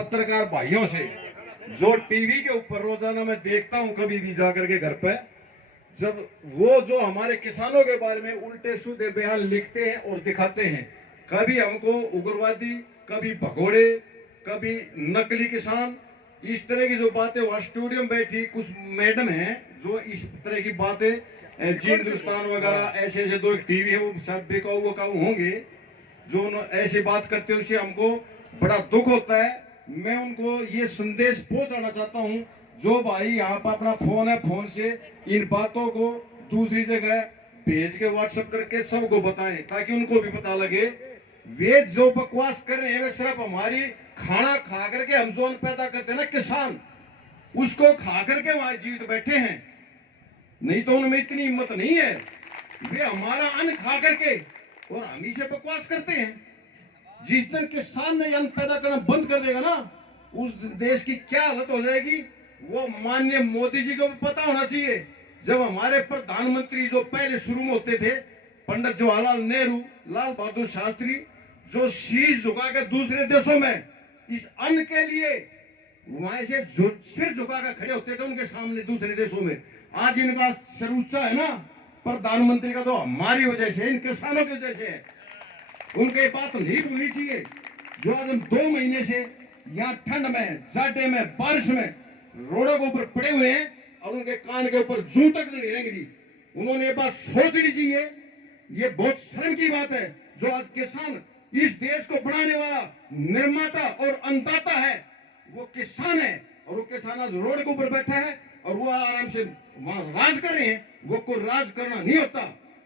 पत्रकार भाइयों से, जो टीवी के ऊपर रोजाना मैं देखता हूं कभी भी जाकर के घर पे, जब वो जो हमारे किसानों के बारे में उल्टे सीधे बयान लिखते हैं और दिखाते हैं, कभी हमको उग्रवादी, कभी भगोड़े, कभी नकली किसान, इस तरह की जो बातें, वहां स्टूडियो में बैठी कुछ मैडम हैं जो इस तरह की बातें, जी हिंदुस्तान वगैरह ऐसे ऐसे दो टीवी है, वो शायद बेकाऊ वकाऊ होंगे, जो ऐसी बात करते हैं, उससे हमको बड़ा दुख होता है। मैं उनको ये संदेश पहुंचाना चाहता हूं, जो भाई यहाँ पर अपना फोन है, फोन से इन बातों को दूसरी जगह भेज के व्हाट्सएप करके सबको बताएं, ताकि उनको भी पता लगे। वे जो बकवास कर रहे हैं, वे सिर्फ हमारी खाना खा करके, हम जो अन्न पैदा करते हैं ना किसान, उसको खा करके वहां जीवित बैठे हैं, नहीं तो उनमें इतनी हिम्मत नहीं है। वे हमारा अन्न खा करके और हम ही से बकवास करते हैं। जिस दिन किसान ने अन्न पैदा करना बंद कर देगा ना, उस देश की क्या हालत हो जाएगी, वो माननीय मोदी जी को भी पता होना चाहिए। जब हमारे प्रधानमंत्री जो पहले शुरू में होते थे, पंडित जवाहरलाल नेहरू, लाल बहादुर शास्त्री, जो शीश झुका कर दूसरे देशों में इस अन्न के लिए वहां से सिर झुका कर खड़े होते थे उनके सामने दूसरे देशों में, आज इनका सर ऊंचा है ना प्रधानमंत्री का, तो हमारी वजह से, इन किसानों की वजह से है। उनके बात नहीं भूलनी चाहिए। जो आज हम 2 महीने से यहाँ ठंड में, जाड़े में, बारिश में रोडों के ऊपर पड़े हुए हैं और उनके कान के ऊपर जू तक नहीं रहेंगी, उन्होंने ये बात सोचनी चाहिए। ये बहुत शर्म की बात है, जो आज किसान, इस देश को बनाने वाला निर्माता और अन्नदाता है, वो किसान है, और वो किसान आज रोड के ऊपर बैठा है और वो आराम से वहां राज कर रहे हैं। वो को राज करना नहीं होता,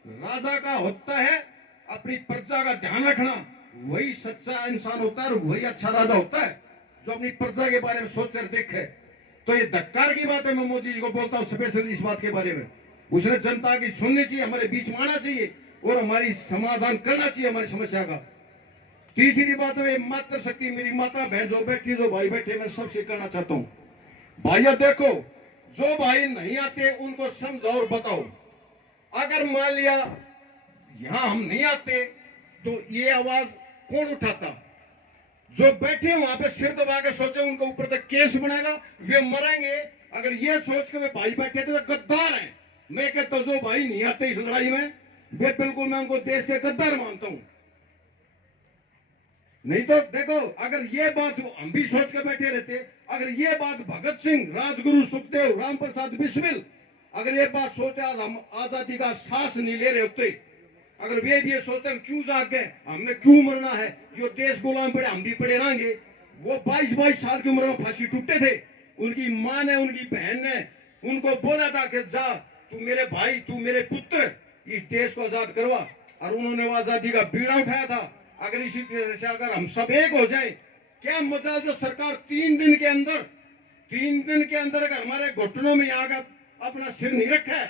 राजा का होता है अपनी प्रजा का ध्यान रखना, वही सच्चा इंसान होता है और वही अच्छा राजा होता है, जो अपनी प्रजा के बारे में सोच कर देखे। तो ये धक्कार की बात है, मैं मोदी जी को बोलता हूँ स्पेशल इस बात के बारे में, उसने जनता की सुननी चाहिए, हमारे बीच में आना चाहिए और हमारी समाधान करना चाहिए हमारी समस्या का। तीसरी बात है मातृशक्ति, मेरी माता बहन जो बैठी, जो भाई बैठे, मैं सबसे कहना चाहता हूँ, भाइयों देखो, जो भाई नहीं आते उनको समझाओ और बताओ। अगर मान लिया यहां हम नहीं आते तो ये आवाज कौन उठाता? जो बैठे वहां पे सिर दबा के सोचे उनके ऊपर तक केस बनेगा, वे मरेंगे। अगर ये सोच के वे भाई बैठे तो वे गद्दार हैं। मैं कहता हूं जो भाई नहीं आते इस लड़ाई में, वे बिल्कुल, मैं उनको देश के गद्दार मानता हूं। नहीं तो देखो, अगर ये बात हम भी सोच के बैठे रहते, अगर ये बात भगत सिंह, राजगुरु, सुखदेव, राम प्रसाद बिस्मिल, अगर ये बात सोचते आज हम आजादी का सांस नहीं ले रहे होते, अगर वे भी ये सोचते हम क्यों जाग गए, हमने क्यों मरना है, जो देश गुलाम पड़े हम भी पड़े रहेंगे। वो 22-22 साल की उम्र में फांसी टूटे थे, उनकी माँ ने, उनकी बहन ने उनको बोला था कि जा तू मेरे भाई, तू मेरे पुत्र, इस देश को आजाद करवा, और उन्होंने आजादी का बीड़ा उठाया था। अगर इसी तरह से अगर हम सब एक हो जाए, क्या मजा, जो सरकार 3 दिन के अंदर अगर हमारे घुटनों में यहाँ का अपना सिर नहीं रखा है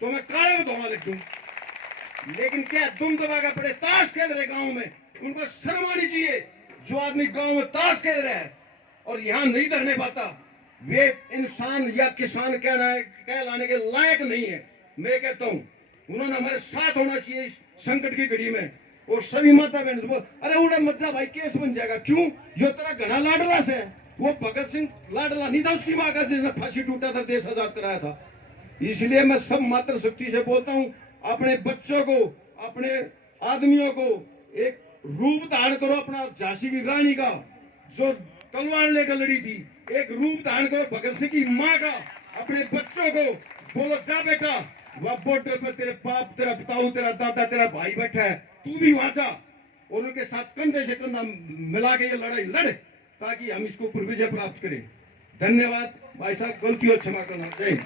तो मैं काले में धोना लिख दूं। लेकिन क्या दुम दबा के पड़े ताश खेल रहे गांव में, उनको शर्म आनी चाहिए। जो आदमी गांव में ताश खेल रहा है और यहाँ नहीं धरने पाता, वे इंसान या किसान कहलाने के लायक नहीं है। मैं कहता हूँ उन्होंने हमारे साथ होना चाहिए इस संकट की घड़ी में। और सभी माता बहन, अरे उड़ा मत जा भाई, केस बन जाएगा। क्यों? जो तेरा घना लाडला से, वो भगत सिंह लाडला नहीं था उसकी माँ का, जिसने फांसी टूटा था, देश आजाद कराया था। इसलिए मैं सब मातृशक्ति से बोलता हूँ, अपने बच्चों को, अपने आदमियों को एक रूप धारण करो अपना झांसी की रानी का, जो तलवार लेकर लड़ी थी। एक रूप धारण करो भगत सिंह की माँ का, अपने बच्चों को बोलो जा बेटा, वह बॉर्डर पर तेरे बाप, तेरा पिताऊ, तेरा दादा, तेरा भाई बैठा है, तू भी वहां जा और उनके साथ कंधे से कंधा मिला के ये लड़ाई लड़, ताकि हम इसको ऊपर विजय प्राप्त करें। धन्यवाद भाई साहब, गलती हो क्षमा करना। जय हिंद।